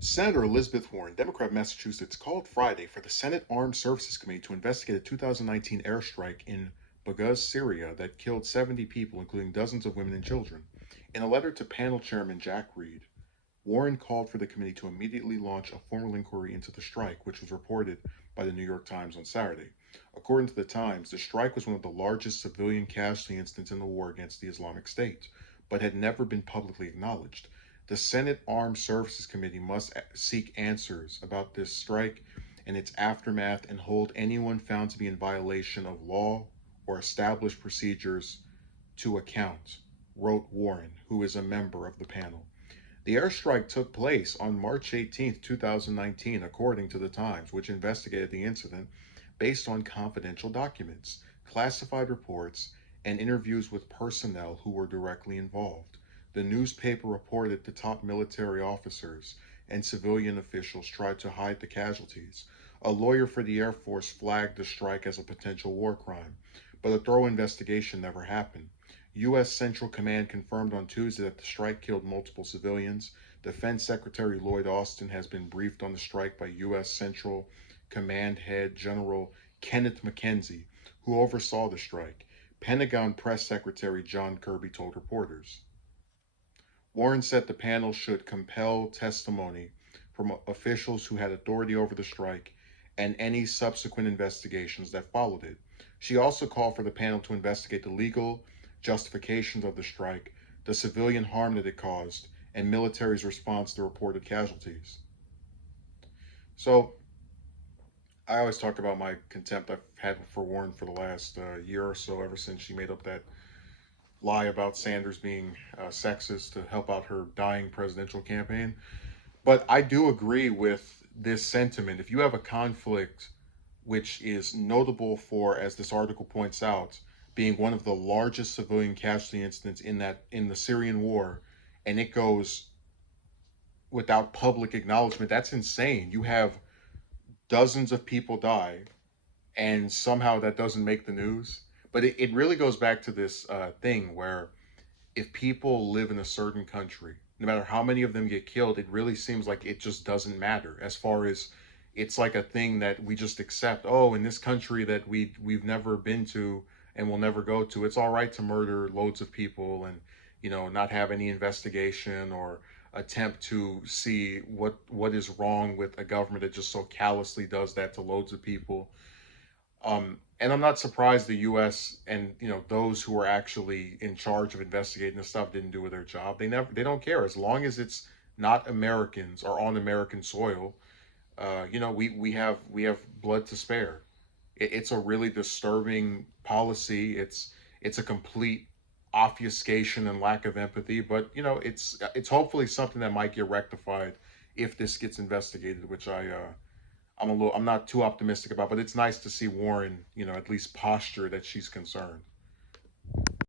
Senator Elizabeth Warren, Democrat of Massachusetts, called Friday for the Senate Armed Services Committee to investigate a 2019 airstrike in Baghdad, Syria that killed 70 people, including dozens of women and children. In a letter to panel chairman Jack Reed, Warren called for the committee to immediately launch a formal inquiry into the strike, which was reported by the New York Times on Saturday. According to the Times, the strike was one of the largest civilian casualty incidents in the war against the Islamic State, but had never been publicly acknowledged. The Senate Armed Services Committee must seek answers about this strike and its aftermath and hold anyone found to be in violation of law or established procedures to account, wrote Warren, who is a member of the panel. The airstrike took place on March 18, 2019, according to the Times, which investigated the incident based on confidential documents, classified reports, and interviews with personnel who were directly involved. The newspaper reported the top military officers and civilian officials tried to hide the casualties. A lawyer for the Air Force flagged the strike as a potential war crime, but a thorough investigation never happened. U.S. Central Command confirmed on Tuesday that the strike killed multiple civilians. Defense Secretary Lloyd Austin has been briefed on the strike by U.S. Central Command head General Kenneth McKenzie, who oversaw the strike. Pentagon Press Secretary John Kirby told reporters. Warren said the panel should compel testimony from officials who had authority over the strike and any subsequent investigations that followed it. She also called for the panel to investigate the legal justifications of the strike, the civilian harm that it caused, and military's response to reported casualties. So, I always talk about my contempt I've had for Warren for the last year or so, ever since she made up that lie about Sanders being sexist to help out her dying presidential campaign. But I do agree with this sentiment. If you have a conflict which is notable for, as this article points out, being one of the largest civilian casualty incidents in the Syrian war, and it goes without public acknowledgement, that's insane. You have dozens of people die, and somehow that doesn't make the news. But it really goes back to this thing where if people live in a certain country, no matter how many of them get killed, it really seems like it just doesn't matter. As far as it's like a thing that we just accept. Oh, in this country that we've never been to and will never go to, it's all right to murder loads of people and not have any investigation or attempt to see what is wrong with a government that just so callously does that to loads of people. And I'm not surprised the U.S. and those who are actually in charge of investigating this stuff didn't do their job. They don't care as long as it's not Americans or on American soil. We have blood to spare. It's a really disturbing policy. It's a complete obfuscation and lack of empathy. But it's hopefully something that might get rectified if this gets investigated, which I'm not too optimistic about, but it's nice to see Warren, at least posture that she's concerned.